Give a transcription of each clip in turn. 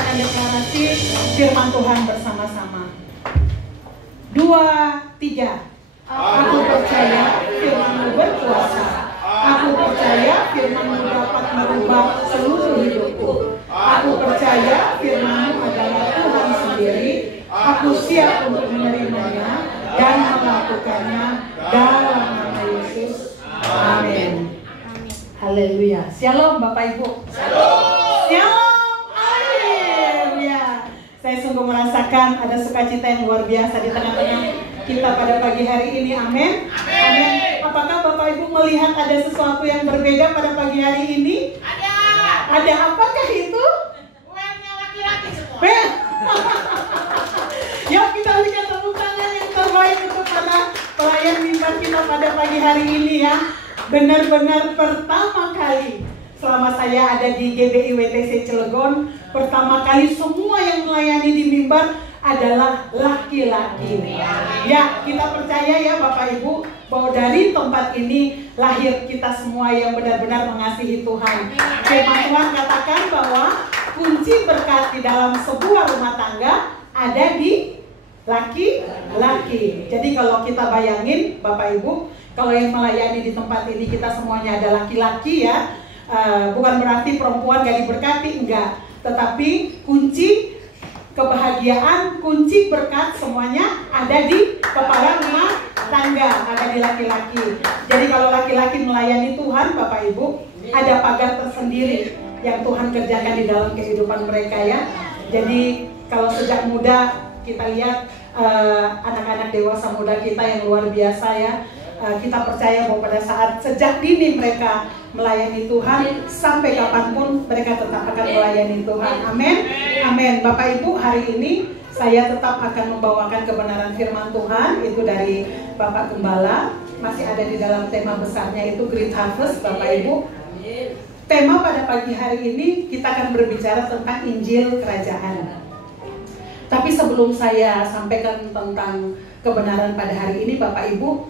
akan deklarasi firman Tuhan bersama-sama. 2, 3. Aku percaya firman-Mu berkuasa. Aku percaya firman-Mu dapat merubah seluruh hidupku. Aku percaya firman-Mu adalah Tuhan sendiri. Aku siap untuk menerimanya dan melakukannya dalam nama Yesus. Amin. Haleluya. Shalom Bapak Ibu. Shalom. Haleluya. Saya sungguh merasakan ada sukacita yang luar biasa di tengah-tengah kita pada pagi hari ini. Amin. Amin. Apakah Bapak Ibu melihat ada sesuatu yang berbeda pada pagi hari ini? Ada. Ada. Apakah itu? Uangnya laki-laki semua. Yuk kita berikan tepuk tangan yang terbaik untuk para pelayan mimbar kita pada pagi hari ini ya. Benar-benar pertama kali selama saya ada di GBI WTC Cilegon, pertama kali semua yang melayani di mimbar adalah laki-laki. Ya, kita percaya ya Bapak Ibu bahwa dari tempat ini lahir kita semua yang benar-benar mengasihi Tuhan. Firman Tuhan katakan bahwa kunci berkat di dalam sebuah rumah tangga ada di laki-laki. Jadi kalau kita bayangin Bapak Ibu, kalau yang melayani di tempat ini kita semuanya ada laki-laki ya, bukan berarti perempuan gak diberkati, enggak. Tetapi kunci kebahagiaan, kunci berkat semuanya ada di kepala rumah tangga, ada di laki-laki. Jadi kalau laki-laki melayani Tuhan Bapak Ibu, ada pagar tersendiri yang Tuhan kerjakan di dalam kehidupan mereka ya. Jadi kalau sejak muda kita lihat anak-anak dewasa muda kita yang luar biasa ya. Kita percaya bahwa pada saat sejak dini mereka melayani Tuhan, sampai kapanpun mereka tetap akan melayani Tuhan. Amin. Amin. Bapak Ibu, hari ini saya tetap akan membawakan kebenaran firman Tuhan. Itu dari Bapak Gembala. Masih ada di dalam tema besarnya itu Great Harvest Bapak Ibu. Tema pada pagi hari ini kita akan berbicara tentang Injil Kerajaan. Tapi sebelum saya sampaikan tentang kebenaran pada hari ini Bapak Ibu,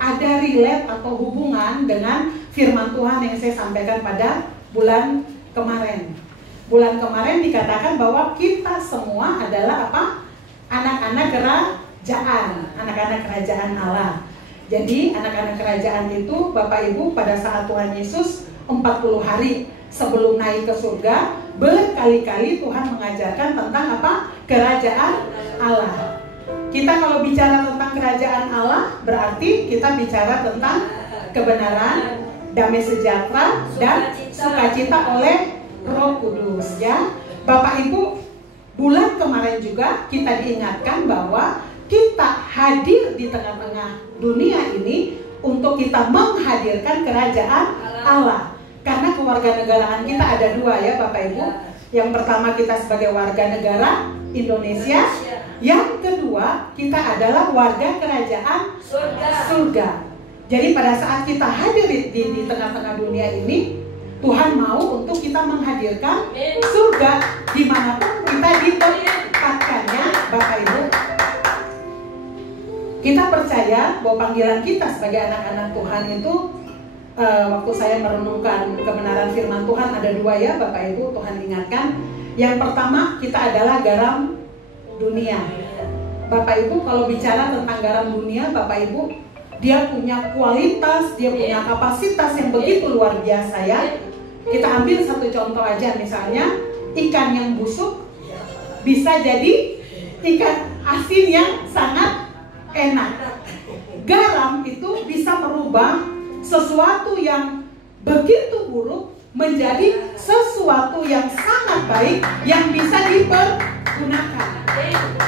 ada relate atau hubungan dengan firman Tuhan yang saya sampaikan pada bulan kemarin. Bulan kemarin dikatakan bahwa kita semua adalah apa? Anak-anak kerajaan, anak-anak kerajaan Allah. Jadi anak-anak kerajaan itu Bapak Ibu pada saat Tuhan Yesus 40 hari sebelum naik ke surga, berkali-kali Tuhan mengajarkan tentang apa? Kerajaan Allah. Kita kalau bicara tentang kerajaan Allah, berarti kita bicara tentang kebenaran, damai sejahtera, dan sukacita oleh Roh Kudus ya. Bapak Ibu, bulan kemarin juga kita diingatkan bahwa kita hadir di tengah-tengah dunia ini untuk kita menghadirkan kerajaan Allah. Karena kewarganegaraan kita ada dua ya Bapak Ibu. Yang pertama kita sebagai warga negara Indonesia. Yang kedua, kita adalah warga kerajaan surga. Jadi pada saat kita hadir di tengah-tengah dunia ini, Tuhan mau untuk kita menghadirkan surga dimanapun kita ditempatkannya, Bapak Ibu. Kita percaya bahwa panggilan kita sebagai anak-anak Tuhan itu, waktu saya merenungkan kebenaran firman Tuhan ada dua ya Bapak Ibu, Tuhan ingatkan. Yang pertama, kita adalah garam dunia. Bapak Ibu kalau bicara tentang garam dunia, Bapak Ibu, dia punya kualitas, dia punya kapasitas yang begitu luar biasa ya. Kita ambil satu contoh aja, misalnya ikan yang busuk bisa jadi ikan asin yang sangat enak. Garam itu bisa merubah sesuatu yang begitu buruk menjadi sesuatu yang sangat baik yang bisa dipergunakan.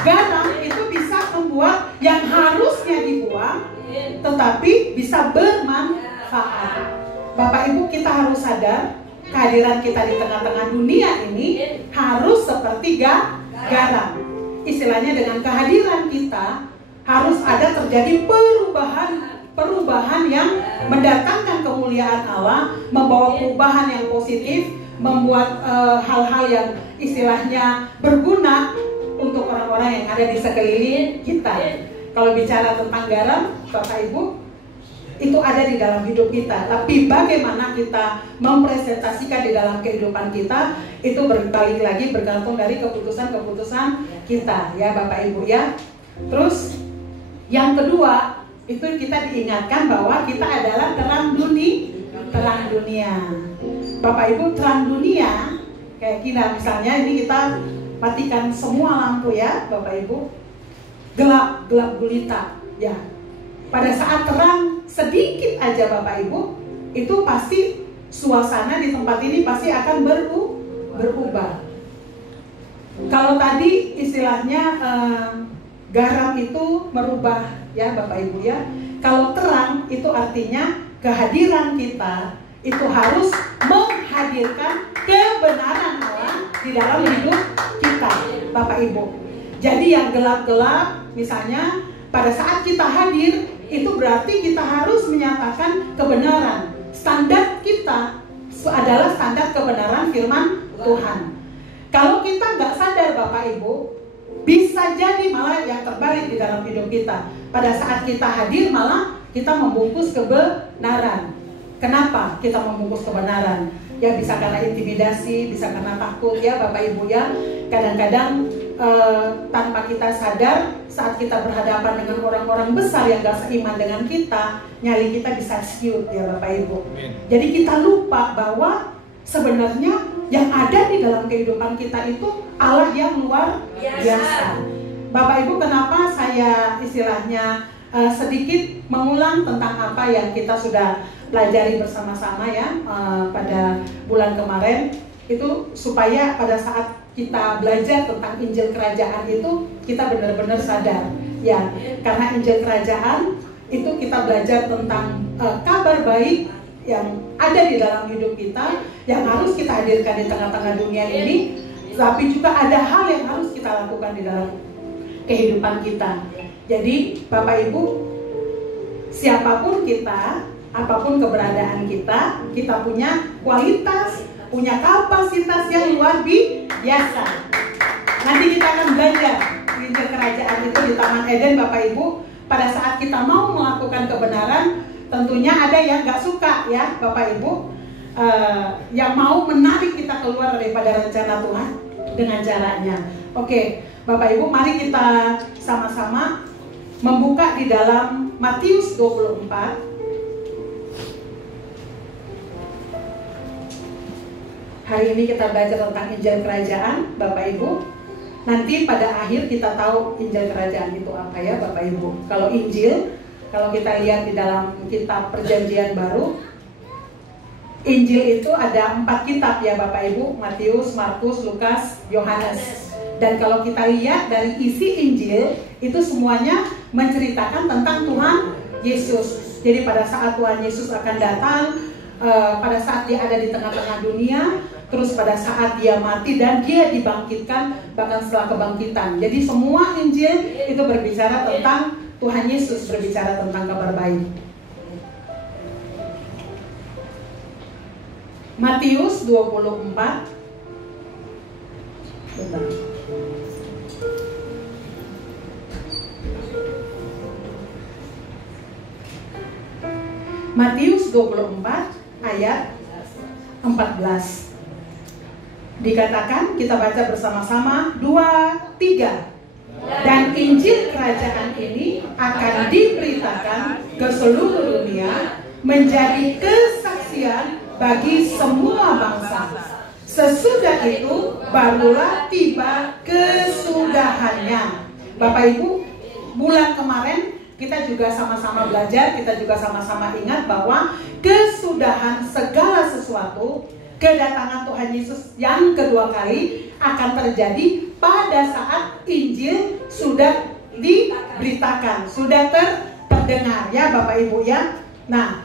Garam itu bisa membuat yang harusnya dibuang, tetapi bisa bermanfaat. Bapak Ibu, kita harus sadar kehadiran kita di tengah-tengah dunia ini harus seperti garam. Istilahnya dengan kehadiran kita harus ada terjadi perubahan yang mendatangkan kemuliaan Allah, membawa perubahan yang positif, membuat hal-hal yang istilahnya berguna untuk orang-orang yang ada di sekeliling kita. Kalau bicara tentang garam, Bapak Ibu, itu ada di dalam hidup kita. Tapi bagaimana kita mempresentasikan di dalam kehidupan kita, itu berbalik lagi bergantung dari keputusan-keputusan kita, ya Bapak Ibu ya. Terus yang kedua, itu kita diingatkan bahwa kita adalah terang dunia. Bapak Ibu, terang dunia kayak kita misalnya ini kita matikan semua lampu ya Bapak Ibu, gelap gulita ya. Pada saat terang sedikit aja Bapak Ibu, itu pasti suasana di tempat ini pasti akan berubah. Kalau tadi istilahnya garam itu merubah ya Bapak Ibu ya. Kalau terang itu artinya kehadiran kita itu harus menghadirkan kebenaran Allah di dalam hidup kita Bapak Ibu. Jadi yang gelap-gelap misalnya pada saat kita hadir, itu berarti kita harus menyatakan kebenaran. Standar kita adalah standar kebenaran firman Tuhan. Kalau kita nggak sadar Bapak Ibu, bisa jadi malah yang terbalik di dalam hidup kita. Pada saat kita hadir malah kita membungkus kebenaran. Kenapa kita membungkus kebenaran? Ya bisa karena intimidasi, bisa karena takut ya Bapak Ibu ya. Kadang-kadang tanpa kita sadar, saat kita berhadapan dengan orang-orang besar yang gak seiman dengan kita, nyali kita bisa ciut ya Bapak Ibu. Jadi kita lupa bahwa sebenarnya yang ada di dalam kehidupan kita itu Allah yang luar biasa. Bapak Ibu, kenapa saya istilahnya sedikit mengulang tentang apa yang kita sudah pelajari bersama-sama ya pada bulan kemarin, itu supaya pada saat kita belajar tentang Injil Kerajaan itu kita benar-benar sadar ya, karena Injil Kerajaan itu kita belajar tentang kabar baik yang ada di dalam hidup kita, yang harus kita hadirkan di tengah-tengah dunia ini, tapi juga ada hal yang harus kita lakukan di dalam kehidupan kita. Jadi Bapak Ibu, siapapun kita, apapun keberadaan kita, kita punya kualitas, punya kapasitas yang luar biasa. Nanti kita akan belajar Injil Kerajaan itu di Taman Eden Bapak Ibu. Pada saat kita mau melakukan kebenaran, tentunya ada yang gak suka ya Bapak Ibu, yang mau menarik kita keluar daripada rencana Tuhan dengan caranya. Oke Bapak Ibu, mari kita sama-sama membuka di dalam Matius 24. Hari ini kita belajar tentang Injil Kerajaan, Bapak Ibu. Nanti pada akhir kita tahu Injil Kerajaan itu apa ya Bapak Ibu. Kalau Injil, kalau kita lihat di dalam kitab Perjanjian Baru, Injil itu ada 4 kitab ya Bapak Ibu, Matius, Markus, Lukas, Yohanes. Dan kalau kita lihat dari isi Injil, itu semuanya menceritakan tentang Tuhan Yesus. Jadi pada saat Tuhan Yesus akan datang, pada saat dia ada di tengah-tengah dunia, terus pada saat dia mati dan dia dibangkitkan bahkan setelah kebangkitan. Jadi semua Injil itu berbicara tentang Tuhan Yesus, berbicara tentang kabar baik. Matius 24. Bentar. Matius 24 ayat 14. Dikatakan, kita baca bersama-sama 2, 3. Dan Injil Kerajaan ini akan diberitakan ke seluruh dunia menjadi kesaksian bagi semua bangsa. Sesudah itu barulah tiba kesudahannya. Bapak Ibu, bulan kemarin kita juga sama-sama belajar, kita juga sama-sama ingat bahwa kesudahan segala sesuatu, kedatangan Tuhan Yesus yang kedua kali akan terjadi pada saat Injil sudah diberitakan, sudah terdengar ya Bapak Ibu ya. Nah,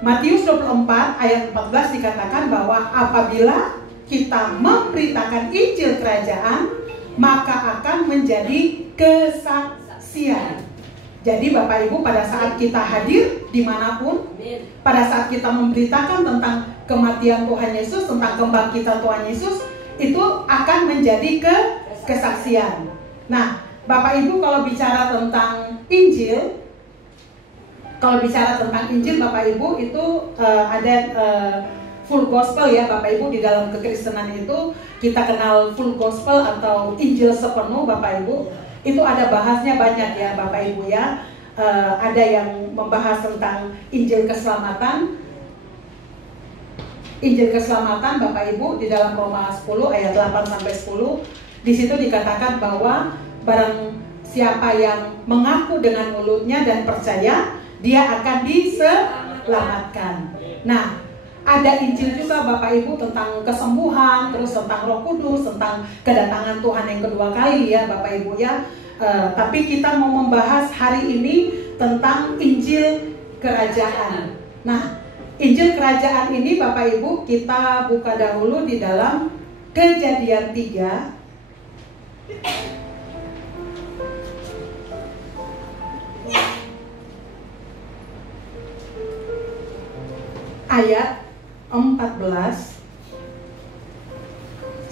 Matius 24 ayat 14 dikatakan bahwa apabila kita memberitakan Injil Kerajaan, maka akan menjadi kesaksian. Jadi Bapak Ibu, pada saat kita hadir dimanapun, pada saat kita memberitakan tentang kematian Tuhan Yesus, tentang kebangkitan Tuhan Yesus, itu akan menjadi kesaksian. Nah Bapak Ibu, kalau bicara tentang Injil, Kalau bicara tentang Injil Bapak Ibu itu ada full gospel ya Bapak Ibu. Di dalam kekristenan itu kita kenal full gospel atau Injil sepenuh Bapak Ibu. Itu ada bahasnya banyak ya Bapak Ibu ya. Ada yang membahas tentang Injil keselamatan. Injil keselamatan Bapak Ibu di dalam Roma 10 ayat 8-10. Di situ dikatakan bahwa barang siapa yang mengaku dengan mulutnya dan percaya, dia akan diselamatkan. Nah, ada Injil juga Bapak Ibu tentang kesembuhan, terus tentang Roh Kudus, tentang kedatangan Tuhan yang kedua kali ya Bapak Ibu ya. Tapi kita mau membahas hari ini tentang Injil Kerajaan. Nah, Injil Kerajaan ini Bapak Ibu kita buka dahulu di dalam Kejadian 3 ayat 14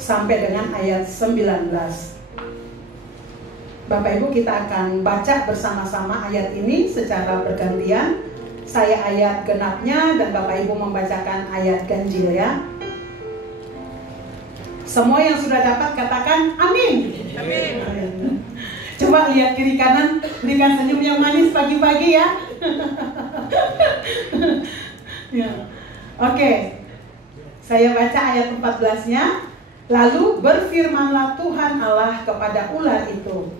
sampai dengan ayat 19. Bapak Ibu kita akan baca bersama-sama ayat ini secara bergantian. Saya ayat genapnya dan Bapak Ibu membacakan ayat ganjil ya. Semua yang sudah dapat katakan amin. Amin. Coba lihat kiri kanan, berikan senyum yang manis pagi-pagi ya. Ya. Oke. Saya baca ayat 14-nya. Lalu berfirmanlah Tuhan Allah kepada ular itu,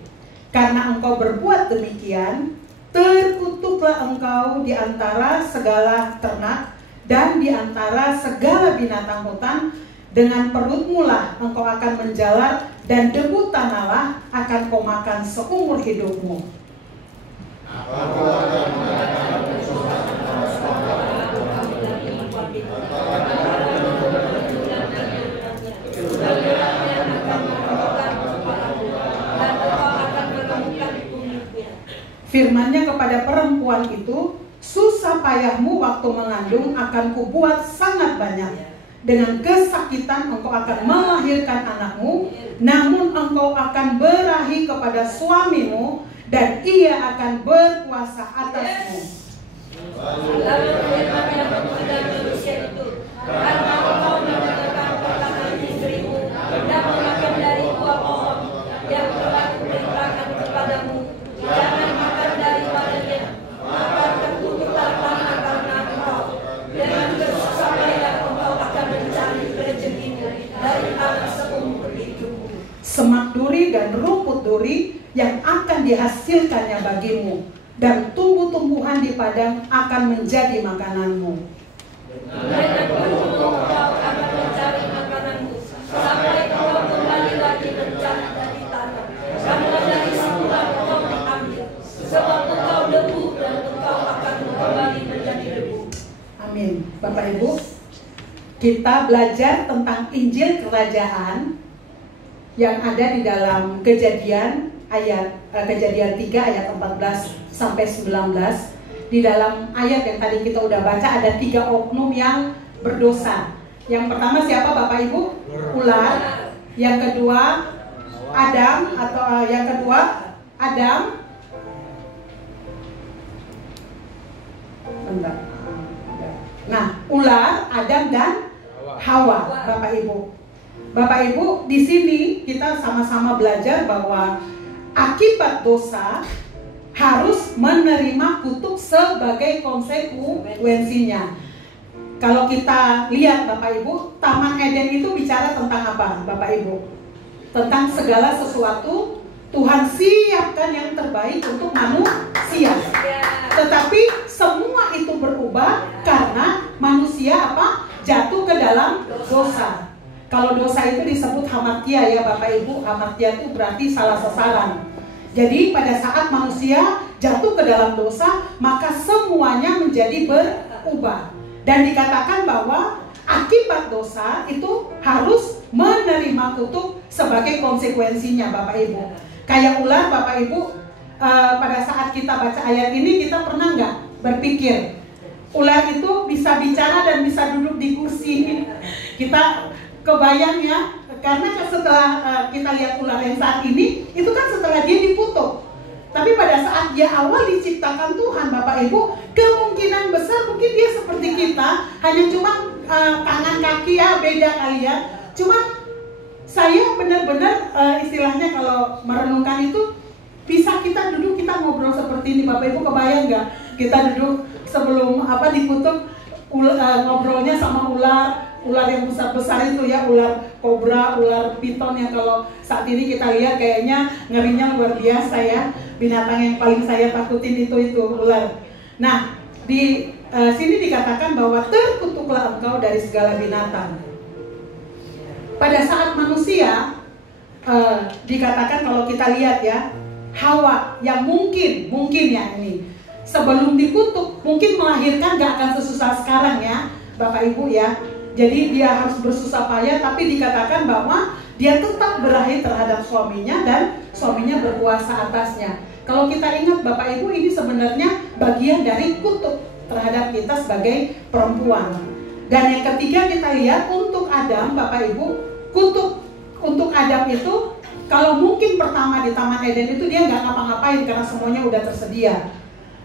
karena engkau berbuat demikian, terkutuklah engkau di antara segala ternak dan di antara segala binatang hutan. Dengan perutmu lah engkau akan menjalar, dan debu tanahlah akan kau makan seumur hidupmu. Firman-Nya kepada perempuan itu, susah payahmu waktu mengandung akan kubuat sangat banyak. Dengan kesakitan engkau akan melahirkan anakmu, namun engkau akan berahi kepada suamimu, dan ia akan berkuasa atasmu. Lalu firman-Nya kepada manusia itu, karena engkau mendengarkan perkataan istrimu dan memakan dari buah pohon yang telah kuperintahkan kepadamu, jangan makan daripadanya, maka terkutuklah tanah karena engkau. Dengan bersusah payah engkau akan mencari rezekimu dari tanah seumur hidupmu. Semak duri dan rumput duri yang akan dihasilkannya bagimu, dan tumbuh-tumbuhan di padang akan menjadi makananmu. Dan engkau akan mencari makananmu sampai engkau kembali lagi mencari dari tanah, karena dari situlah engkau diambil, sebab engkau debu dan engkau akan kembali menjadi debu. Amin. Bapak Ibu, kita belajar tentang Injil Kerajaan yang ada di dalam Kejadian 3 ayat 14 sampai 19. Di dalam ayat yang tadi kita udah baca ada 3 oknum yang berdosa. Yang pertama siapa Bapak Ibu? Ular. Yang kedua Adam Bentar. Nah, ular, Adam dan Hawa, Bapak Ibu. Bapak Ibu, di sini kita sama-sama belajar bahwa akibat dosa harus menerima kutuk sebagai konsekuensinya. Kalau kita lihat Bapak Ibu, Taman Eden itu bicara tentang apa Bapak Ibu? Tentang segala sesuatu Tuhan siapkan yang terbaik untuk manusia. Tetapi semua itu berubah karena manusia jatuh ke dalam dosa. Kalau dosa itu disebut hamartia ya Bapak Ibu. Hamartia itu berarti salah sasaran. Jadi pada saat manusia jatuh ke dalam dosa, maka semuanya menjadi berubah. Dan dikatakan bahwa akibat dosa itu harus menerima kutuk sebagai konsekuensinya Bapak Ibu. Kayak ular Bapak Ibu, pada saat kita baca ayat ini, kita pernah nggak berpikir ular itu bisa bicara dan bisa duduk di kursi? Kita kebayang ya, karena setelah kita lihat ular yang saat ini, itu kan setelah dia dikutuk. Tapi pada saat dia awal diciptakan Tuhan, Bapak Ibu, kemungkinan besar mungkin dia seperti kita, hanya cuma tangan kaki ya beda kali ya. Cuma saya benar-benar istilahnya kalau merenungkan itu, bisa kita duduk, kita ngobrol seperti ini. Bapak Ibu kebayang nggak? Kita duduk sebelum dikutuk, ngobrolnya sama ular yang besar-besar itu ya, ular kobra, ular piton yang kalau saat ini kita lihat kayaknya ngerinya luar biasa ya. Binatang yang paling saya takutin itu ular. Nah, di sini dikatakan bahwa terkutuklah engkau dari segala binatang. Pada saat manusia dikatakan kalau kita lihat ya, Hawa yang mungkin ya ini sebelum dikutuk mungkin melahirkan gak akan sesusah sekarang ya Bapak Ibu ya. Jadi dia harus bersusah payah, tapi dikatakan bahwa dia tetap berakhir terhadap suaminya dan suaminya berkuasa atasnya. Kalau kita ingat Bapak Ibu, ini sebenarnya bagian dari kutuk terhadap kita sebagai perempuan. Dan yang ketiga kita lihat untuk Adam, Bapak Ibu, kutuk untuk Adam itu, kalau mungkin pertama di Taman Eden itu dia nggak ngapa-ngapain karena semuanya udah tersedia.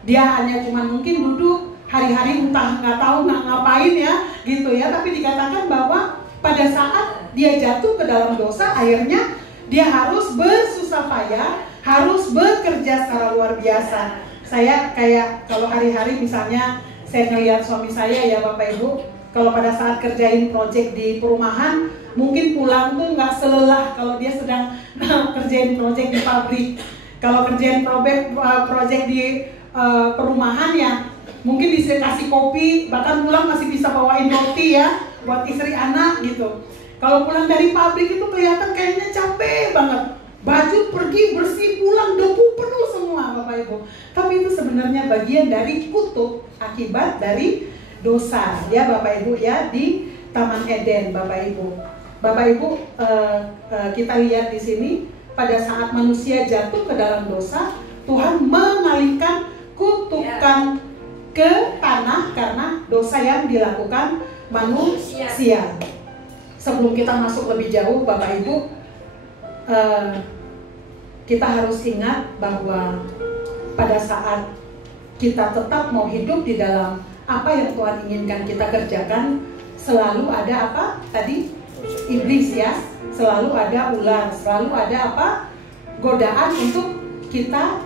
Dia hanya cuma mungkin duduk hari-hari entah nggak tahu nggak ngapain ya gitu ya. Tapi dikatakan bahwa pada saat dia jatuh ke dalam dosa, akhirnya dia harus bersusah payah, harus bekerja secara luar biasa. Saya kayak kalau hari-hari misalnya saya ngelihat suami saya ya Bapak Ibu, kalau pada saat kerjain proyek di perumahan, mungkin pulang tuh nggak selelah kalau dia sedang kerjain proyek di pabrik. Kalau kerjain proyek di perumahan ya, mungkin bisa kasih kopi, bahkan pulang masih bisa bawain roti ya buat istri anak gitu. Kalau pulang dari pabrik itu kelihatan kayaknya capek banget. Baju pergi bersih, pulang debu penuh semua Bapak Ibu. Tapi itu sebenarnya bagian dari kutuk akibat dari dosa ya Bapak Ibu ya di Taman Eden Bapak Ibu. Bapak Ibu kita lihat di sini pada saat manusia jatuh ke dalam dosa, Tuhan mengalihkan kutukan ke tanah karena dosa yang dilakukan manusia. Sebelum kita masuk lebih jauh Bapak Ibu, kita harus ingat bahwa pada saat kita tetap mau hidup di dalam apa yang Tuhan inginkan kita kerjakan, selalu ada apa tadi? Iblis ya, selalu ada ular, selalu ada apa? Godaan untuk kita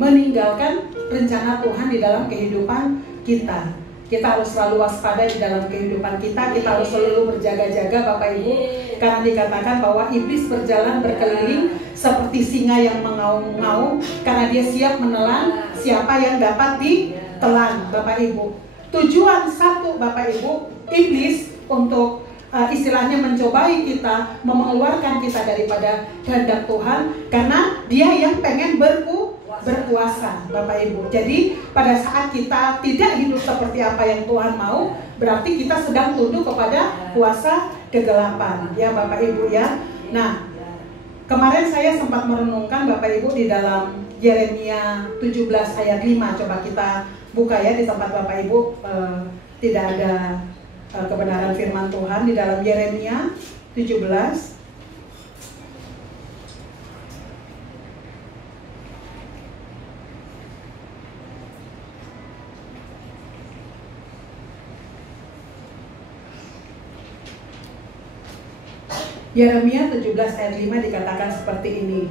meninggalkan rencana Tuhan di dalam kehidupan kita. Kita harus selalu waspada di dalam kehidupan kita. Kita harus selalu berjaga-jaga Bapak Ibu, karena dikatakan bahwa iblis berjalan berkeliling seperti singa yang mengaum-ngaum, karena dia siap menelan siapa yang dapat ditelan Bapak Ibu. Tujuan satu Bapak Ibu, iblis untuk istilahnya mencobai kita, mengeluarkan kita daripada kehendak Tuhan, karena dia yang pengen berkuasa Bapak Ibu. Jadi pada saat kita tidak hidup seperti apa yang Tuhan mau, berarti kita sedang tunduk kepada kuasa kegelapan ya Bapak Ibu ya. Nah, kemarin saya sempat merenungkan Bapak Ibu di dalam Yeremia 17 ayat 5. Coba kita buka ya di tempat Bapak Ibu tidak ada kebenaran firman Tuhan di dalam Yeremia 17. Yeremia 17 ayat 5 dikatakan seperti ini.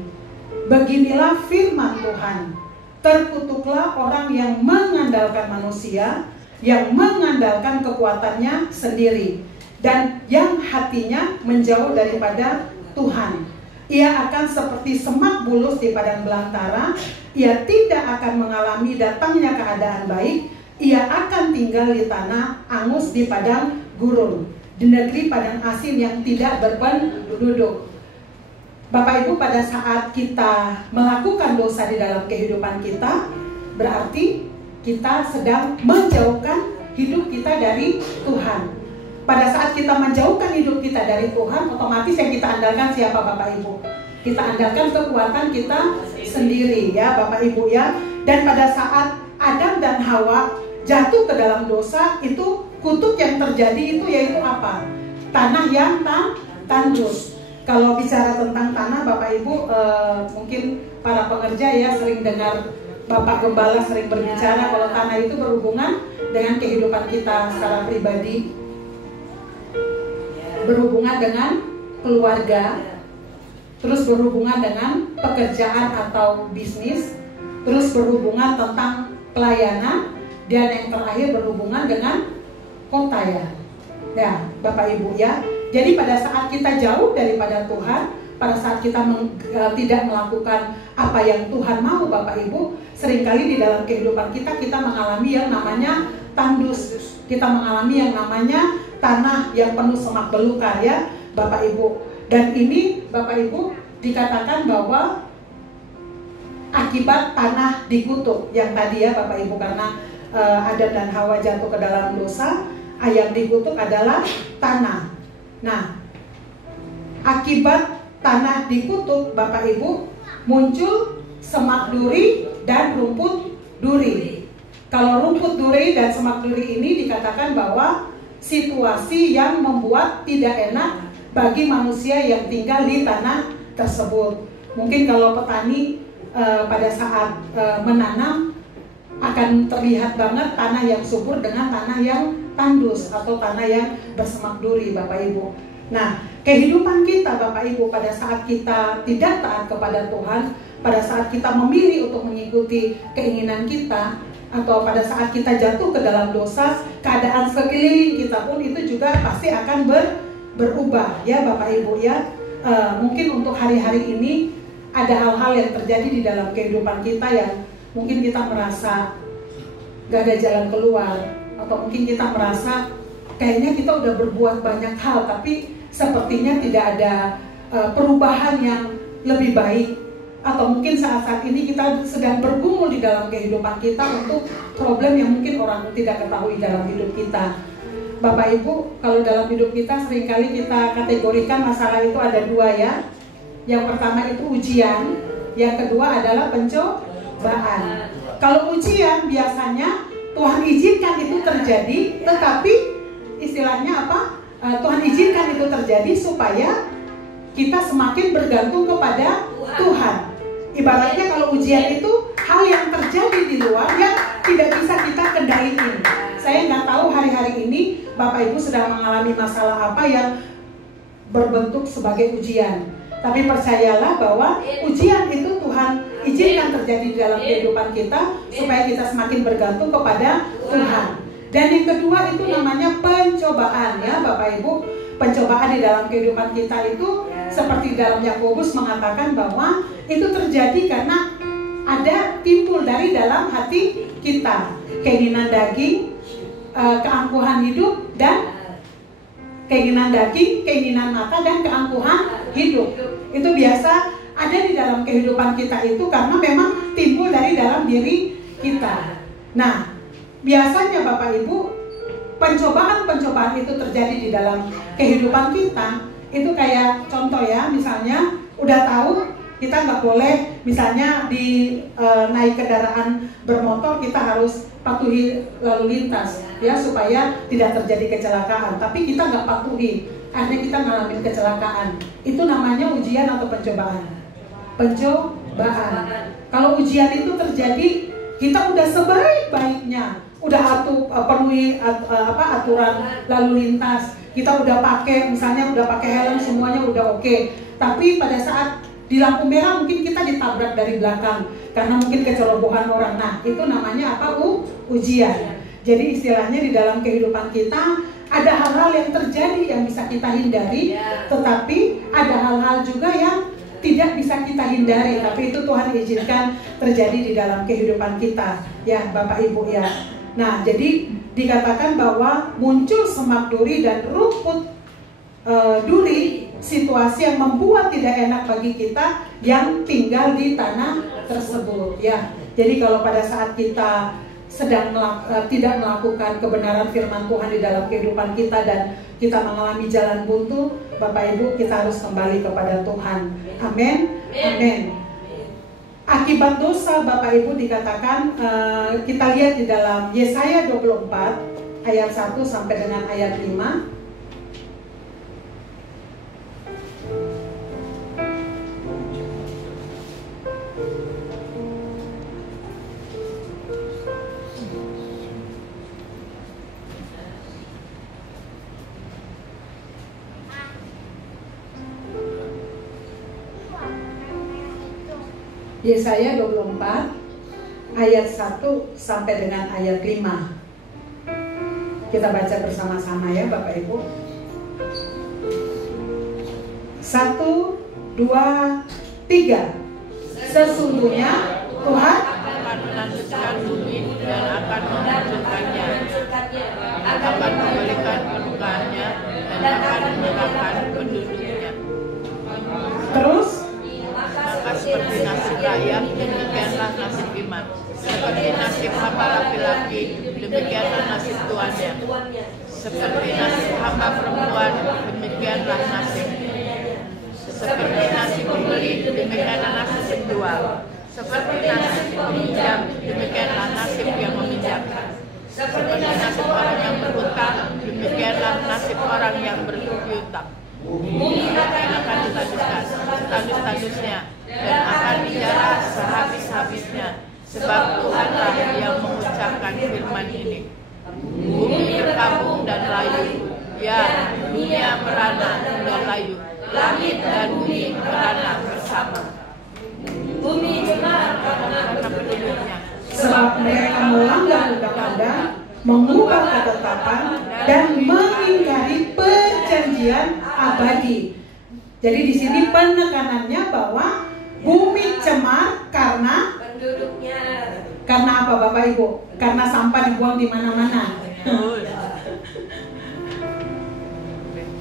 Beginilah firman Tuhan, terkutuklah orang yang mengandalkan manusia, yang mengandalkan kekuatannya sendiri, dan yang hatinya menjauh daripada Tuhan. Ia akan seperti semak bulus di padang belantara. Ia tidak akan mengalami datangnya keadaan baik. Ia akan tinggal di tanah angus di padang gurun, di negeri padang asin yang tidak berpenduduk. Bapak Ibu, pada saat kita melakukan dosa di dalam kehidupan kita, berarti kita sedang menjauhkan hidup kita dari Tuhan. Pada saat kita menjauhkan hidup kita dari Tuhan, otomatis yang kita andalkan siapa Bapak Ibu? Kita andalkan kekuatan kita sendiri ya Bapak Ibu ya. Dan pada saat Adam dan Hawa jatuh ke dalam dosa, itu kutuk yang terjadi itu yaitu apa? Tanah yang tandus. Kalau bicara tentang tanah, Bapak Ibu, mungkin para pengerja ya sering dengar Bapak Gembala sering berbicara kalau tanah itu berhubungan dengan kehidupan kita secara pribadi, berhubungan dengan keluarga, terus berhubungan dengan pekerjaan atau bisnis, terus berhubungan tentang pelayanan, dan yang terakhir berhubungan dengan kota ya. Ya, Bapak Ibu ya. Jadi pada saat kita jauh daripada Tuhan, pada saat kita tidak melakukan apa yang Tuhan mau, Bapak Ibu, seringkali di dalam kehidupan kita mengalami yang namanya tandus. Kita mengalami yang namanya tanah yang penuh semak belukar ya, Bapak Ibu. Dan ini Bapak Ibu dikatakan bahwa akibat tanah dikutuk yang tadi ya Bapak Ibu, karena Adam dan Hawa jatuh ke dalam dosa, yang dikutuk adalah tanah. Nah, akibat tanah dikutuk Bapak Ibu muncul semak duri dan rumput duri. Kalau rumput duri dan semak duri ini dikatakan bahwa situasi yang membuat tidak enak bagi manusia yang tinggal di tanah tersebut. Mungkin kalau petani pada saat menanam akan terlihat banget tanah yang subur dengan tanah yang tandus atau tanah yang bersemak duri Bapak Ibu. Nah, kehidupan kita Bapak Ibu pada saat kita tidak taat kepada Tuhan, pada saat kita memilih untuk mengikuti keinginan kita, atau pada saat kita jatuh ke dalam dosa, keadaan sekeliling kita pun itu juga pasti akan berubah ya Bapak Ibu ya. Mungkin untuk hari-hari ini ada hal-hal yang terjadi di dalam kehidupan kita yang mungkin kita merasa gak ada jalan keluar, atau mungkin kita merasa kayaknya kita udah berbuat banyak hal tapi sepertinya tidak ada perubahan yang lebih baik, atau mungkin saat-saat ini kita sedang bergumul di dalam kehidupan kita untuk problem yang mungkin orang tidak ketahui dalam hidup kita. Bapak Ibu, kalau dalam hidup kita seringkali kita kategorikan masalah itu ada dua ya. Yang pertama itu ujian, yang kedua adalah pencobaan. Kalau ujian biasanya Tuhan izinkan itu terjadi, tetapi istilahnya apa? Tuhan izinkan itu terjadi supaya kita semakin bergantung kepada Tuhan. Ibaratnya kalau ujian itu hal yang terjadi di luar yang tidak bisa kita kendalikan. Saya nggak tahu hari-hari ini Bapak Ibu sedang mengalami masalah apa yang berbentuk sebagai ujian. Tapi percayalah bahwa ujian itu Tuhan izinkan terjadi di dalam kehidupan kita supaya kita semakin bergantung kepada Tuhan. Dan yang kedua itu namanya pencobaan ya Bapak Ibu. Pencobaan di dalam kehidupan kita itu seperti dalam Yakobus mengatakan bahwa itu terjadi karena ada timbul dari dalam hati kita keinginan daging, keangkuhan hidup, dan keinginan daging, keinginan mata, dan keangkuhan hidup. Itu biasa ada di dalam kehidupan kita itu karena memang timbul dari dalam diri kita. Nah, biasanya Bapak Ibu, pencobaan-pencobaan itu terjadi di dalam kehidupan kita. Itu kayak contoh ya, misalnya udah tahu kita nggak boleh misalnya naik kendaraan bermotor, kita harus patuhi lalu lintas ya supaya tidak terjadi kecelakaan. Tapi kita nggak patuhi, akhirnya kita ngalamin kecelakaan. Itu namanya ujian atau pencobaan. Pencobaan. Kalau ujian itu terjadi, kita udah sebaik-baiknya, udah penuhi aturan lalu lintas, kita udah pakai misalnya udah pakai helm, semuanya udah oke. Tapi pada saat di lampu merah mungkin kita ditabrak dari belakang karena mungkin kecerobohan orang. Nah, itu namanya apa? Ujian. Jadi istilahnya di dalam kehidupan kita ada hal-hal yang terjadi yang bisa kita hindari, tetapi ada hal-hal juga yang tidak bisa kita hindari, tapi itu Tuhan izinkan terjadi di dalam kehidupan kita ya Bapak Ibu ya. Nah, jadi dikatakan bahwa muncul semak duri dan rumput duri, situasi yang membuat tidak enak bagi kita yang tinggal di tanah tersebut ya. Jadi kalau pada saat kita sedang tidak melakukan kebenaran firman Tuhan di dalam kehidupan kita dan kita mengalami jalan buntu, Bapak Ibu, kita harus kembali kepada Tuhan. Amin. Amin. Akibat dosa Bapak Ibu dikatakan, kita lihat di dalam Yesaya 24 ayat 1 sampai dengan ayat 5. Yesaya 24 ayat 1 sampai dengan ayat 5. Kita baca bersama-sama ya Bapak Ibu. 1, 2, 3. Sesungguhnya Tuhan akan melanjutkan bumi dan akan menghancurkannya, akan memberikan penugahannya dan akan menegakkan penduduknya. terus Maka seperti nasib rakyat, demikianlah nasib iman. Seperti nasib hamba laki-laki, demikianlah nasib tuannya. Seperti nasib hamba perempuan, demikianlah nasib. Seperti nasib pembeli, demikianlah nasib penjual. Seperti nasib peminjam, demikianlah nasib yang meminjamkan. Seperti nasib orang yang berhutang, demikianlah nasib orang yang berhutang. Bumi akan ditanduskan setandus-tandusnya dan akan dijarah sehabis-habisnya, sebab Tuhanlah yang mengucapkan firman ini. Bumi berkabung dan layu, ya dunia merana dan layu, langit dan bumi merana bersama. Bumi cemar karena penduduknya. sebab mereka melanggar undang-undang, mengubah ketetapan, dan mengingkari perjanjian abadi. Jadi di sini penekanannya bahwa bumi cemar karena penduduknya. apa Bapak Ibu? Karena sampah dibuang di mana-mana.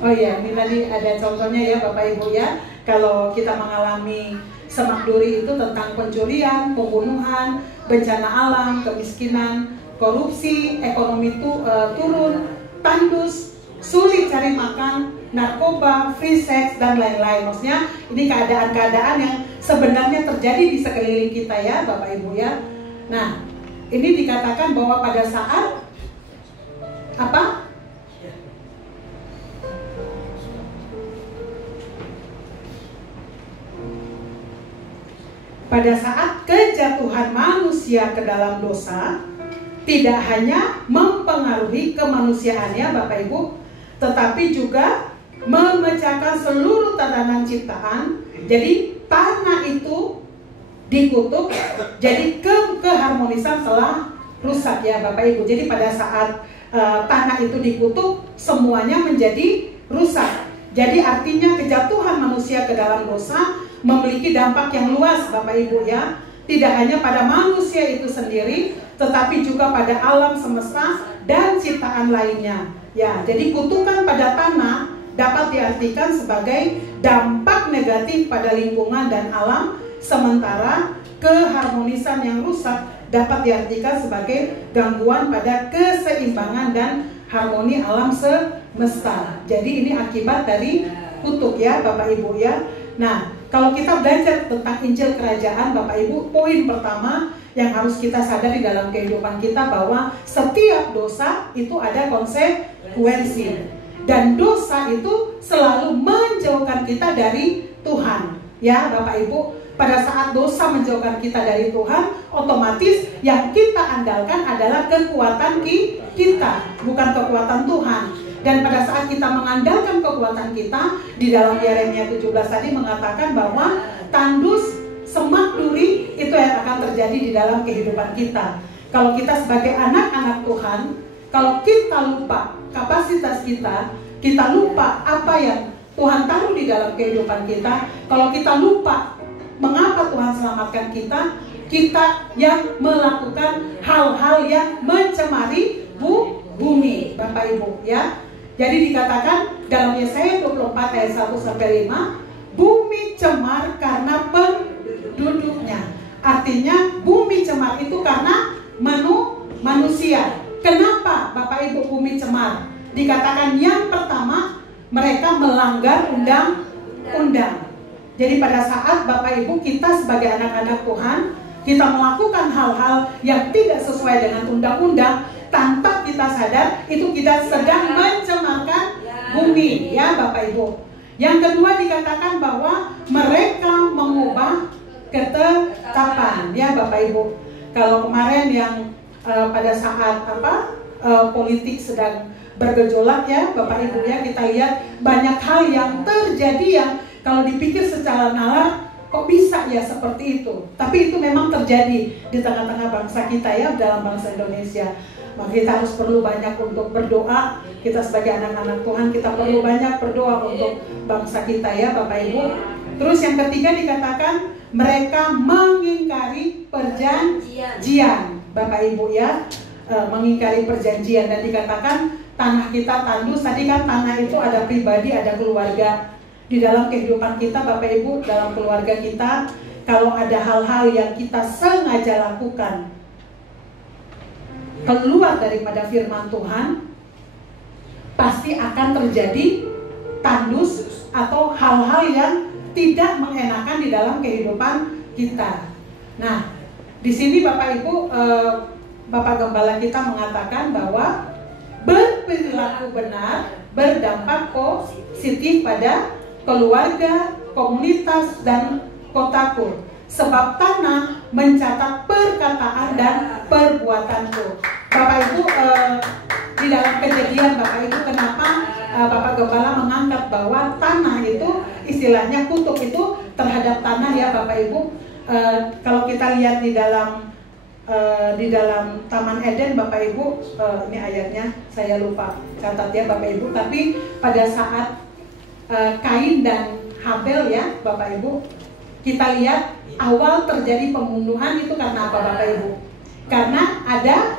Oh iya, ini tadi ada contohnya ya Bapak Ibu ya. Kalau kita mengalami semak duri itu tentang pencurian, pembunuhan, bencana alam, kemiskinan, korupsi, ekonomi turun, tandus, sulit cari makan, narkoba, free sex, dan lain-lain. Maksudnya ini keadaan-keadaan yang sebenarnya terjadi di sekeliling kita ya Bapak Ibu ya. Nah, ini dikatakan bahwa pada saat apa? Pada saat kejatuhan manusia ke dalam dosa, tidak hanya mempengaruhi kemanusiaannya Bapak Ibu, tetapi juga memecahkan seluruh tatanan ciptaan. Jadi tanah itu dikutuk, jadi keharmonisan telah rusak ya Bapak Ibu. Jadi pada saat tanah itu dikutuk, semuanya menjadi rusak. Jadi artinya kejatuhan manusia ke dalam dosa memiliki dampak yang luas Bapak Ibu ya. Tidak hanya pada manusia itu sendiri, tetapi juga pada alam semesta dan ciptaan lainnya. Ya, jadi kutukan pada tanah dapat diartikan sebagai dampak negatif pada lingkungan dan alam, sementara keharmonisan yang rusak dapat diartikan sebagai gangguan pada keseimbangan dan harmoni alam semesta. Jadi ini akibat dari kutuk ya Bapak Ibu ya. Nah, kalau kita belajar tentang Injil Kerajaan Bapak Ibu, poin pertama yang harus kita sadari dalam kehidupan kita bahwa setiap dosa itu ada konsekuensi. Dan dosa itu selalu menjauhkan kita dari Tuhan. Ya Bapak Ibu, pada saat dosa menjauhkan kita dari Tuhan, otomatis yang kita andalkan adalah kekuatan kita, bukan kekuatan Tuhan. Dan pada saat kita mengandalkan kekuatan kita, di dalam Yeremia 17 tadi mengatakan bahwa tandus, semak duri itu yang akan terjadi di dalam kehidupan kita. Kalau kita sebagai anak-anak Tuhan, kalau kita lupa kapasitas kita lupa apa yang Tuhan taruh di dalam kehidupan kita, kalau kita lupa mengapa Tuhan selamatkan kita yang melakukan hal-hal yang mencemari bumi Bapak Ibu ya. Jadi dikatakan dalam Yesaya 24 ayat 1 sampai 5, bumi cemar karena penduduknya. Artinya bumi cemar itu karena manusia. Kenapa Bapak Ibu bumi cemar? Dikatakan yang pertama, mereka melanggar undang-undang. Jadi pada saat Bapak Ibu kita sebagai anak-anak Tuhan, kita melakukan hal-hal yang tidak sesuai dengan undang-undang, tanpa kita sadar itu kita sedang mencemarkan bumi ya Bapak Ibu. Yang kedua dikatakan bahwa mereka mengubah ketetapan ya Bapak Ibu. Kalau kemarin yang pada saat politik sedang bergejolak ya Bapak Ibu ya, kita lihat banyak hal yang terjadi yang kalau dipikir secara nalar kok bisa ya seperti itu? Tapi itu memang terjadi di tengah-tengah bangsa kita ya, dalam bangsa Indonesia. Maka kita harus perlu banyak untuk berdoa. Kita sebagai anak-anak Tuhan, kita perlu banyak berdoa untuk bangsa kita ya Bapak Ibu. Terus yang ketiga dikatakan mereka mengingkari perjanjian Bapak Ibu ya, mengingkari perjanjian. Dan dikatakan tanah kita tandus. Tadi kan tanah itu ada pribadi, ada keluarga. Di dalam kehidupan kita Bapak Ibu, dalam keluarga kita, kalau ada hal-hal yang kita sengaja lakukan keluar daripada firman Tuhan, pasti akan terjadi tandus atau hal-hal yang tidak mengenakan di dalam kehidupan kita. Nah, di sini Bapak Ibu, Bapak Gembala kita mengatakan bahwa berperilaku benar berdampak positif pada keluarga, komunitas, dan kotaku. Sebab tanah mencatat perkataan dan perbuatanku. Bapak Ibu, di dalam Kejadian Bapak Ibu, kenapa Bapak Gembala mengangkat bahwa tanah itu istilahnya kutuk itu terhadap tanah ya Bapak Ibu. Kalau kita lihat di dalam Taman Eden Bapak Ibu, ini ayatnya saya lupa catat ya Bapak Ibu. Tapi pada saat Kain dan Habel ya Bapak Ibu, kita lihat awal terjadi pembunuhan itu karena apa Bapak Ibu? Karena ada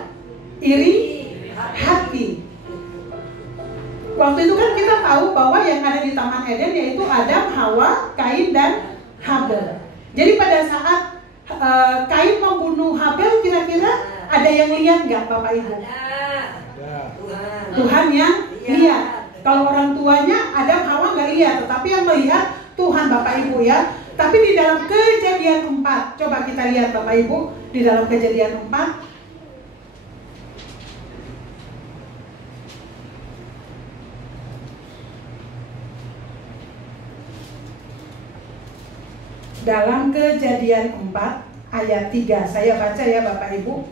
iri hati. Waktu itu kan kita tahu bahwa yang ada di Taman Eden yaitu Adam, Hawa, Kain dan Habel. Jadi pada saat Kain membunuh Habel, kira-kira ada yang lihat nggak Bapak Ibu? Tuhan yang lihat. Kalau orang tuanya Adam, Hawa nggak lihat, tetapi yang melihat Tuhan Bapak Ibu ya. Tapi di dalam Kejadian 4, coba kita lihat Bapak Ibu, di dalam Kejadian 4. Dalam Kejadian 4 ayat 3, saya baca ya Bapak Ibu.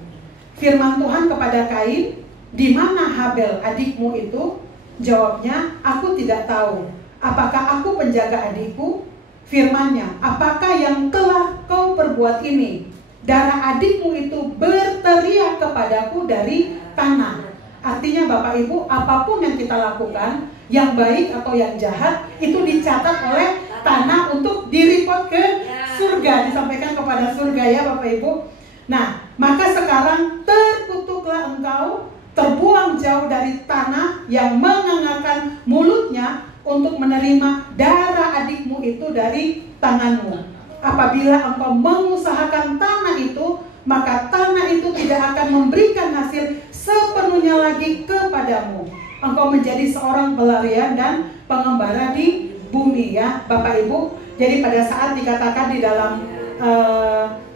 Firman Tuhan kepada Kain, "Di mana Habel adikmu itu?" Jawabnya, "Aku tidak tahu. Apakah aku penjaga adikku?" Firman-Nya, "Apakah yang telah kau perbuat ini? Darah adikmu itu berteriak kepadaku dari tanah." Artinya Bapak Ibu, apapun yang kita lakukan, yang baik atau yang jahat, itu dicatat oleh tanah untuk direport ke surga, disampaikan kepada surga ya Bapak Ibu. Nah, maka sekarang terkutuklah engkau, terbuang jauh dari tanah yang mengengakan mulutnya untuk menerima darah adikmu itu dari tanganmu. Apabila engkau mengusahakan tanah itu, maka tanah itu tidak akan memberikan hasil sepenuhnya lagi kepadamu. Engkau menjadi seorang pelarian dan pengembara di bumi ya Bapak Ibu. Jadi pada saat dikatakan di dalam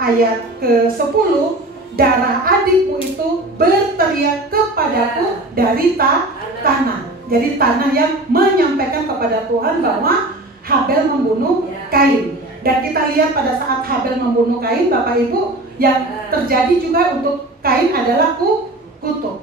ayat ke-10, darah adikmu itu berteriak kepadaku dari tanah. Jadi tanah yang menyampaikan kepada Tuhan bahwa Habel membunuh Kain. Dan kita lihat pada saat Habel membunuh Kain Bapak Ibu, yang terjadi juga untuk Kain adalah kutuk.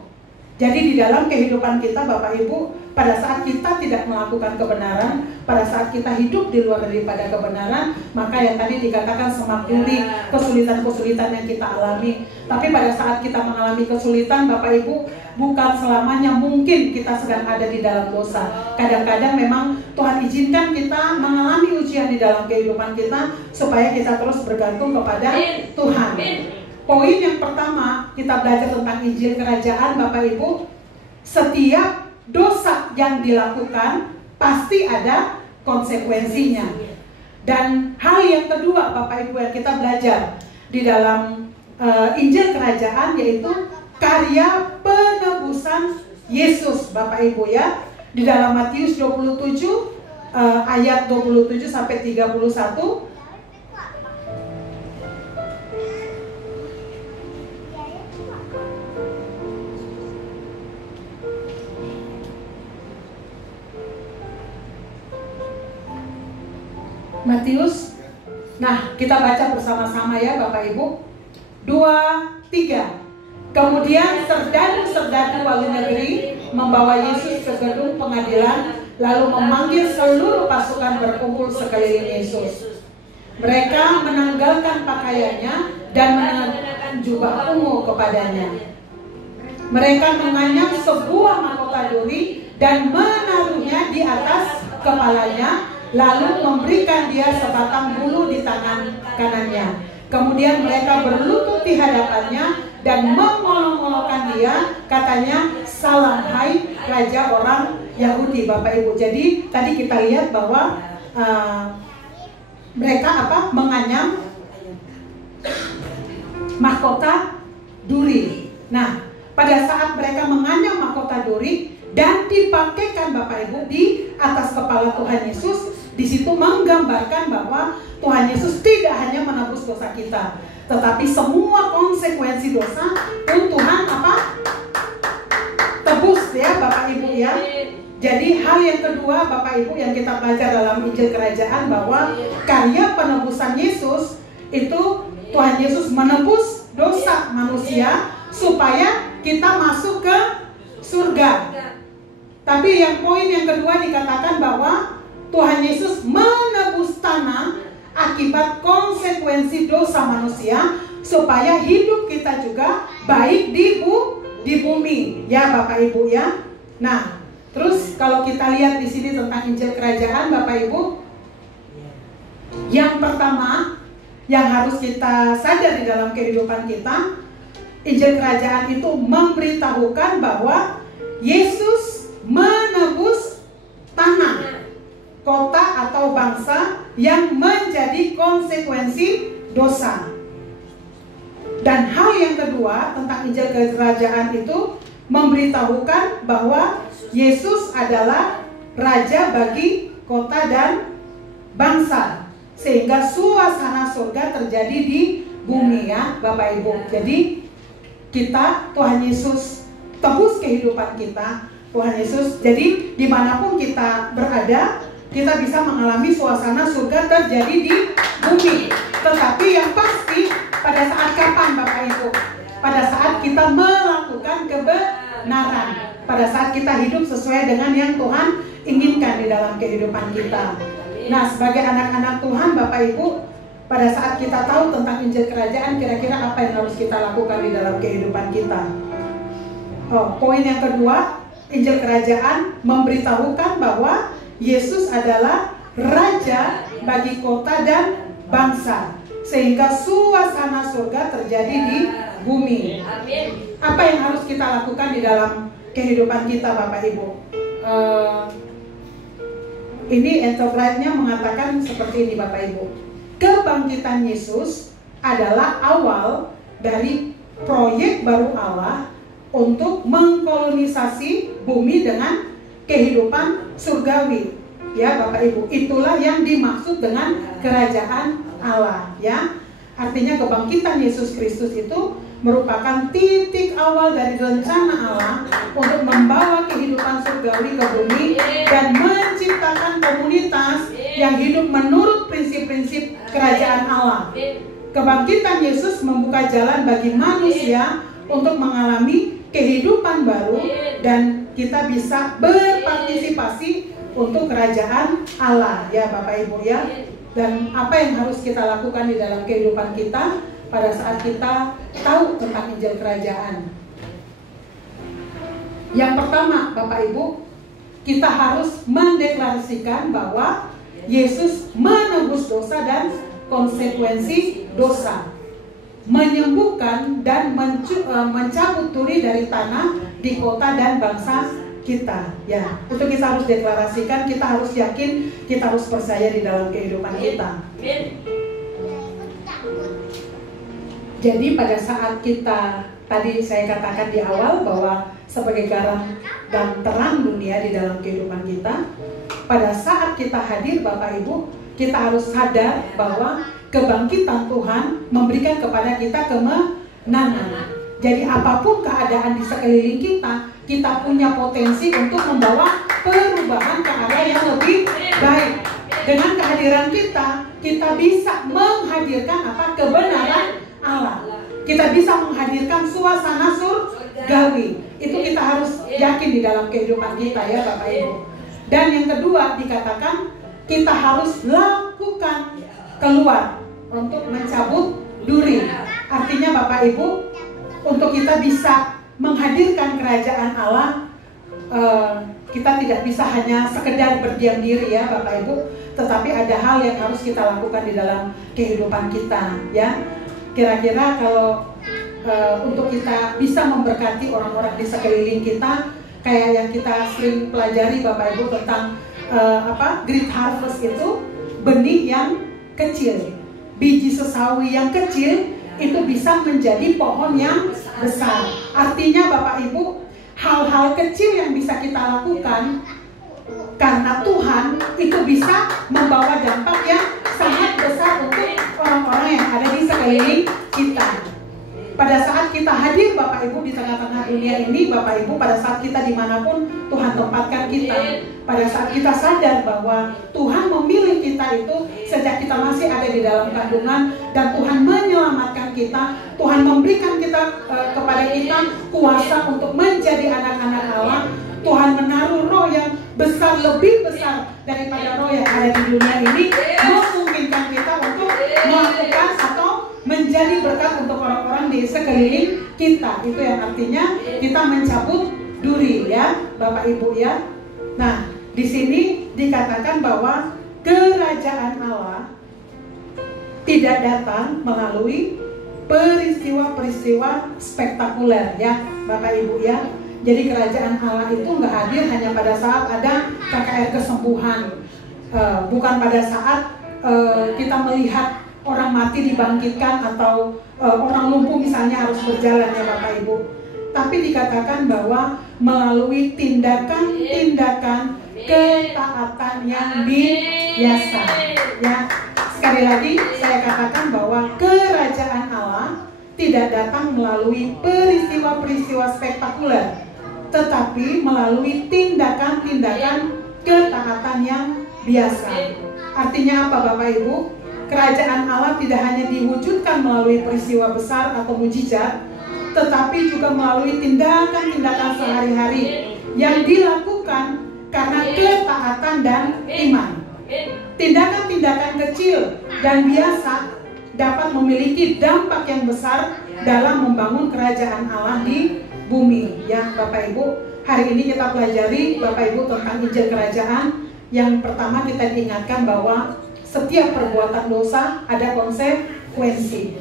Jadi di dalam kehidupan kita Bapak Ibu, pada saat kita tidak melakukan kebenaran, pada saat kita hidup di luar daripada kebenaran, maka yang tadi dikatakan semakmuri kesulitan-kesulitan yang kita alami. Tapi pada saat kita mengalami kesulitan Bapak Ibu, bukan selamanya mungkin kita sedang ada di dalam dosa. Kadang-kadang memang Tuhan izinkan kita mengalami ujian di dalam kehidupan kita, supaya kita terus bergantung kepada Tuhan. Poin yang pertama, kita belajar tentang Injil Kerajaan Bapak Ibu. Setiap dosa yang dilakukan pasti ada konsekuensinya. Dan hal yang kedua Bapak Ibu yang kita belajar di dalam Injil Kerajaan, yaitu karya penebusan Yesus Bapak Ibu ya. Di dalam Matius 27 ayat 27 sampai 31. Matius. Nah, kita baca bersama-sama ya Bapak Ibu. 2, 3. Kemudian serdadu-serdadu wali negeri membawa Yesus ke gedung pengadilan, lalu memanggil seluruh pasukan berkumpul sekeliling Yesus. Mereka menanggalkan pakaiannya dan mengenakan jubah ungu kepadanya. Mereka menganyam sebuah mahkota duri dan menaruhnya di atas kepalanya, lalu memberikan dia sebatang bulu di tangan kanannya. Kemudian mereka berlutut di hadapannya dan mengolok-olokkan dia, katanya, "Salam hai Raja orang Yahudi." Bapak Ibu, jadi tadi kita lihat bahwa mereka menganyam mahkota duri. Nah, pada saat mereka menganyam mahkota duri dan dipakaikan Bapak Ibu di atas kepala Tuhan Yesus, di situ menggambarkan bahwa Tuhan Yesus tidak hanya menebus dosa kita, tetapi semua konsekuensi dosa pun Tuhan tebus ya Bapak Ibu ya. Jadi hal yang kedua Bapak Ibu yang kita belajar dalam Injil Kerajaan, bahwa karya penebusan Yesus itu, Tuhan Yesus menebus dosa manusia supaya kita masuk ke surga. Tapi yang poin yang kedua dikatakan bahwa Tuhan Yesus menebus tanah akibat konsekuensi dosa manusia supaya hidup kita juga baik di bumi ya Bapak Ibu ya. Nah, terus kalau kita lihat di sini tentang Injil Kerajaan Bapak Ibu, yang pertama yang harus kita sadar di dalam kehidupan kita, Injil Kerajaan itu memberitahukan bahwa Yesus menebus tanah, kota atau bangsa yang menjadi konsekuensi dosa. Dan hal yang kedua tentang Injil Kerajaan itu memberitahukan bahwa Yesus adalah Raja bagi kota dan bangsa, sehingga suasana surga terjadi di bumi ya Bapak Ibu. Jadi Tuhan Yesus tebus kehidupan kita, Tuhan Yesus, jadi dimanapun kita berada, kita bisa mengalami suasana surga terjadi di bumi. Tetapi yang pasti, pada saat kapan Bapak Ibu? Pada saat kita melakukan kebenaran, pada saat kita hidup sesuai dengan yang Tuhan inginkan di dalam kehidupan kita. Nah, sebagai anak-anak Tuhan Bapak Ibu, pada saat kita tahu tentang Injil Kerajaan, kira-kira apa yang harus kita lakukan di dalam kehidupan kita? Poin yang kedua, Injil Kerajaan memberitahukan bahwa Yesus adalah Raja bagi kota dan bangsa, sehingga suasana surga terjadi di bumi. Apa yang harus kita lakukan di dalam kehidupan kita Bapak Ibu? Ini enterprise-nya mengatakan seperti ini Bapak Ibu. Kebangkitan Yesus adalah awal dari proyek baru Allah untuk mengkolonisasi bumi dengan kehidupan surgawi. Ya Bapak Ibu, itulah yang dimaksud dengan kerajaan Allah ya. Artinya kebangkitan Yesus Kristus itu merupakan titik awal dari rencana Allah untuk membawa kehidupan surgawi ke bumi dan menciptakan komunitas yang hidup menurut prinsip-prinsip kerajaan Allah. Kebangkitan Yesus membuka jalan bagi manusia untuk mengalami kehidupan baru dan kita bisa berpartisipasi untuk kerajaan Allah ya Bapak Ibu ya. Dan apa yang harus kita lakukan di dalam kehidupan kita pada saat kita tahu tentang Injil Kerajaan? Yang pertama Bapak Ibu, kita harus mendeklarasikan bahwa Yesus menebus dosa dan konsekuensi dosa, menyembuhkan dan mencabut turi dari tanah di kota dan bangsa kita ya. Itu kita harus deklarasikan, kita harus yakin, kita harus percaya di dalam kehidupan kita. Jadi pada saat kita, tadi saya katakan di awal bahwa sebagai garam dan terang dunia di dalam kehidupan kita, pada saat kita hadir Bapak Ibu, kita harus sadar bahwa kebangkitan Tuhan memberikan kepada kita kemenangan. Jadi apapun keadaan di sekeliling kita, kita punya potensi untuk membawa perubahan ke arah yang lebih baik. Dengan kehadiran kita, kita bisa menghadirkan kebenaran Allah. Kita bisa menghadirkan suasana surgawi. Itu kita harus yakin di dalam kehidupan kita ya Bapak Ibu. Dan yang kedua dikatakan kita harus lakukan keluar, untuk mencabut duri. Artinya Bapak Ibu, untuk kita bisa menghadirkan kerajaan Allah, kita tidak bisa hanya sekedar berdiam diri ya Bapak Ibu, tetapi ada hal yang harus kita lakukan di dalam kehidupan kita ya. Kira-kira kalau untuk kita bisa memberkati orang-orang di sekeliling kita, kayak yang kita sering pelajari Bapak Ibu tentang great harvest itu, benih yang kecil, biji sesawi yang kecil itu bisa menjadi pohon yang besar. Artinya Bapak Ibu, hal-hal kecil yang bisa kita lakukan karena Tuhan itu bisa membawa dampak yang sangat besar untuk orang-orang yang ada di sekeliling kita. Pada saat kita hadir Bapak Ibu di tengah-tengah dunia ini, Bapak Ibu, pada saat kita dimanapun Tuhan tempatkan kita, pada saat kita sadar bahwa Tuhan memilih kita itu sejak kita masih ada di dalam kandungan, dan Tuhan menyelamatkan kita, Tuhan memberikan kita kepada kita kuasa untuk menjadi anak-anak Allah. Tuhan menaruh roh yang besar, lebih besar daripada roh yang ada di dunia ini, memungkinkan kita untuk melakukan atau menjadi berkat untuk orang-orang di sekeliling kita. Itu yang artinya kita mencabut duri ya Bapak Ibu ya. Nah, di sini dikatakan bahwa kerajaan Allah tidak datang melalui peristiwa-peristiwa spektakuler ya Bapak Ibu ya. Jadi kerajaan Allah itu nggak hadir hanya pada saat ada KKR kesembuhan, bukan pada saat kita melihat orang mati dibangkitkan atau orang lumpuh misalnya harus berjalan ya Bapak Ibu. Tapi dikatakan bahwa melalui tindakan-tindakan ketaatan yang biasa ya. Sekali lagi saya katakan bahwa kerajaan Allah tidak datang melalui peristiwa-peristiwa spektakuler, tetapi melalui tindakan-tindakan ketaatan yang biasa. Artinya apa Bapak Ibu? Kerajaan Allah tidak hanya diwujudkan melalui peristiwa besar atau mujizat, tetapi juga melalui tindakan-tindakan sehari-hari yang dilakukan karena ketaatan dan iman. Tindakan-tindakan kecil dan biasa dapat memiliki dampak yang besar dalam membangun kerajaan Allah di bumi. Ya Bapak Ibu, hari ini kita pelajari Bapak Ibu tentang Injil Kerajaan. Yang pertama kita diingatkan bahwa setiap perbuatan dosa ada konsekuensi.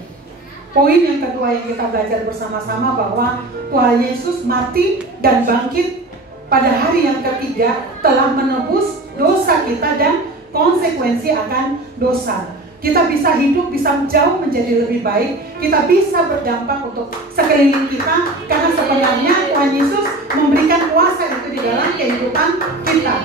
Poin yang kedua yang kita belajar bersama-sama bahwa Tuhan Yesus mati dan bangkit pada hari yang ketiga telah menebus dosa kita dan konsekuensi akan dosa. Kita bisa hidup, bisa jauh menjadi lebih baik. Kita bisa berdampak untuk sekeliling kita karena sebenarnya Tuhan Yesus memberikan kuasa itu di dalam kehidupan kita.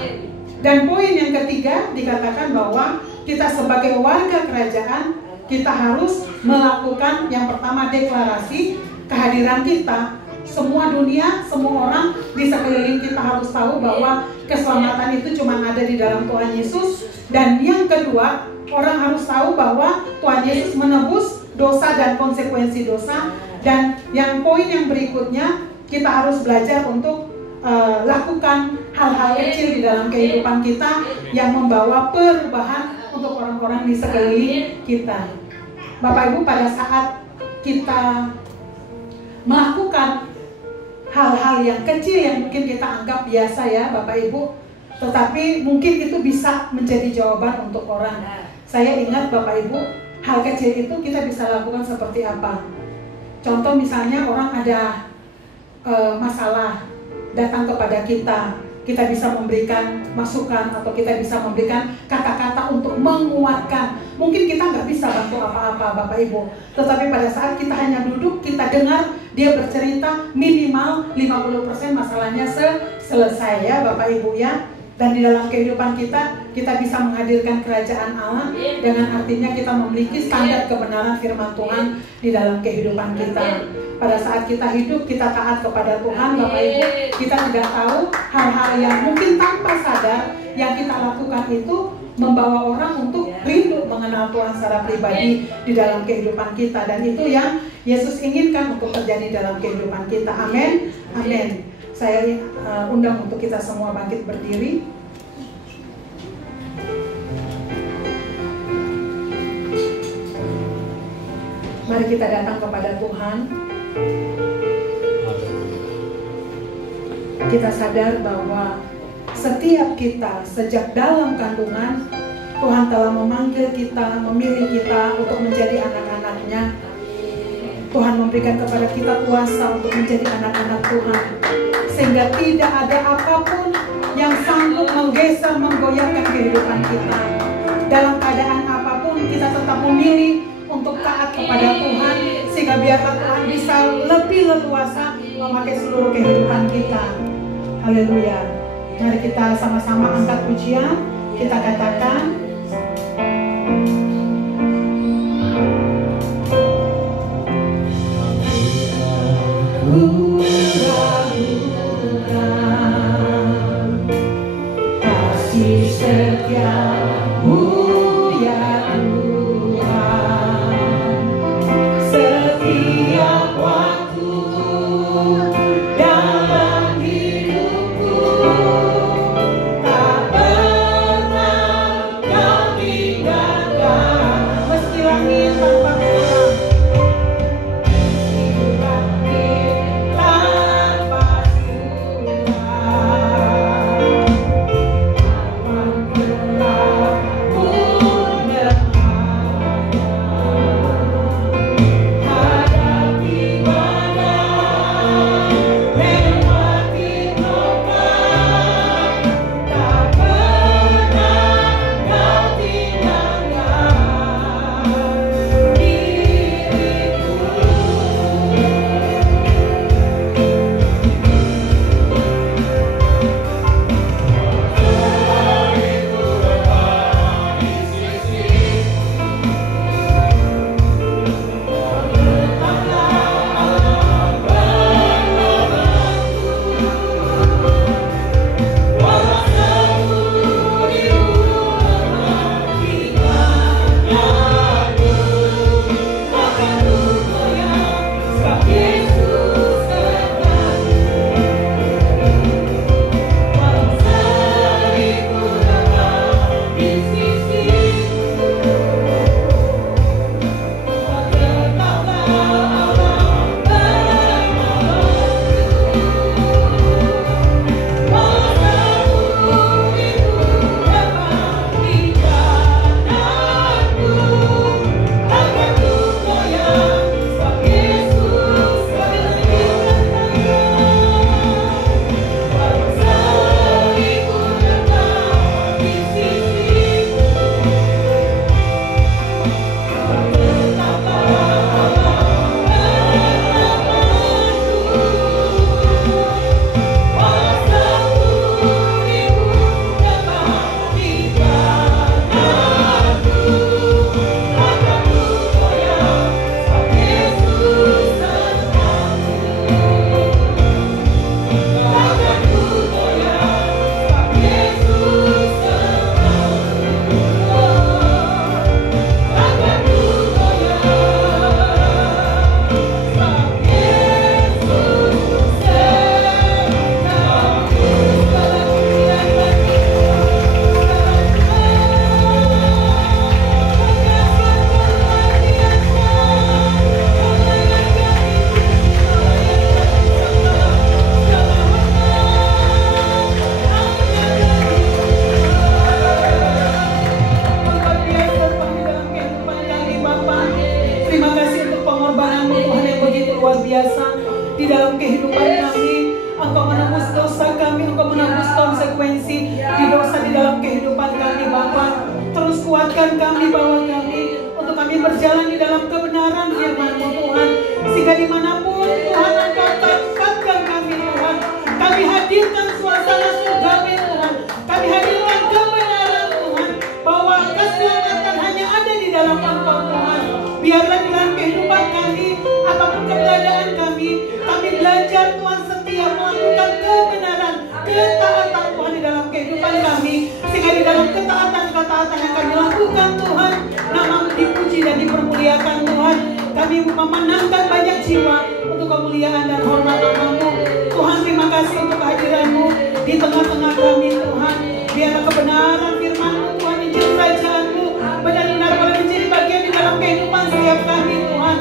Dan poin yang ketiga dikatakan bahwa kita sebagai warga kerajaan, kita harus melakukan yang pertama deklarasi kehadiran kita. Semua dunia, semua orang di sekeliling kita harus tahu bahwa keselamatan itu cuma ada di dalam Tuhan Yesus. Dan yang kedua, orang harus tahu bahwa Tuhan Yesus menebus dosa dan konsekuensi dosa. Dan yang poin yang berikutnya, kita harus belajar untuk lakukan hal-hal kecil di dalam kehidupan kita yang membawa perubahan untuk orang-orang di sekeliling kita. Bapak Ibu, pada saat kita melakukan hal-hal yang kecil yang mungkin kita anggap biasa ya Bapak Ibu, tetapi mungkin itu bisa menjadi jawaban untuk orang. Saya ingat Bapak Ibu, hal kecil itu kita bisa lakukan seperti apa? Contoh misalnya orang ada masalah datang kepada kita, kita bisa memberikan masukan atau kita bisa memberikan kata-kata untuk menguatkan. Mungkin kita nggak bisa bantu apa-apa Bapak Ibu, tetapi pada saat kita hanya duduk, kita dengar dia bercerita, minimal 50% masalahnya selesai ya Bapak Ibu ya. Dan di dalam kehidupan kita bisa menghadirkan kerajaan Allah dengan artinya kita memiliki standar kebenaran firman Tuhan di dalam kehidupan kita. Pada saat kita hidup, kita taat kepada Tuhan Bapak Ibu, kita tidak tahu hal-hal yang mungkin tanpa sadar yang kita lakukan itu membawa orang untuk rindu mengenal Tuhan secara pribadi di dalam kehidupan kita. Dan itu yang Yesus inginkan untuk terjadi dalam kehidupan kita. Amin. Amin. Saya undang untuk kita semua bangkit berdiri. Mari kita datang kepada Tuhan. Kita sadar bahwa setiap kita sejak dalam kandungan, Tuhan telah memanggil kita, memilih kita untuk menjadi anak-anak-Nya. Tuhan memberikan kepada kita kuasa untuk menjadi anak-anak Tuhan, sehingga tidak ada apapun yang sanggup menggeser, menggoyahkan kehidupan kita. Dalam keadaan apapun kita tetap memilih untuk taat kepada Tuhan, sehingga biarlah Tuhan bisa lebih leluasa memakai seluruh kehidupan kita. Haleluya. Mari kita sama-sama angkat pujian. Kita katakan, kasih setiamu ya Tuhan, setiap waktu dalam hidupku, tak pernah kau tinggalkan. Meski langit tanpa surah, meski langit tanpa kuatkan kami, bawa kami untuk kami berjalan di dalam kebenaran firman-Mu Tuhan, sehingga dimanapun Tuhan Engkau tempatkan kami Tuhan, kami hadirkan suasana surgawi Tuhan, kami hadirkan kebenaran Tuhan, bahwa keselamatan hanya ada di dalam Engkau Tuhan. Biarlah di dalam kehidupan kami, apapun keberadaan kami belajar Tuhan setia melakukan kebenaran, ketaatan Tuhan di dalam kehidupan kami, sehingga di dalam ketaatan yang kami lakukan Tuhan, nama-Mu dipuji dan dipermuliakan Tuhan. Kami memenangkan banyak jiwa untuk kemuliaan dan hormat nama-Mu Tuhan. Terima kasih untuk kehadiran-Mu di tengah-tengah kami Tuhan. Biarlah kebenaran firman-Mu Tuhan, Injil kerajaan-Mu benar-benar boleh menjadi bagian di dalam kehidupan setiap kami Tuhan.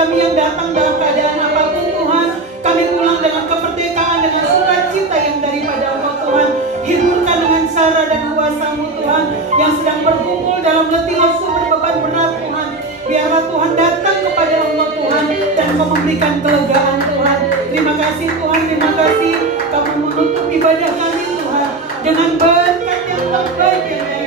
kami yang datang dalam keadaan apapun Tuhan, kami pulang dengan kemerdekaan, dengan sukacita yang daripada Engkau Tuhan. Hiburkan dengan cara dan kuasa-Mu Tuhan, yang sedang berkumpul dalam letih lesu berbeban berat Tuhan. Biarlah Tuhan datang kepada Engkau Tuhan, dan Engkau memberikan kelegaan Tuhan. Terima kasih Tuhan, terima kasih. Kamu menutup ibadah kami Tuhan dengan berkat yang terbaik yang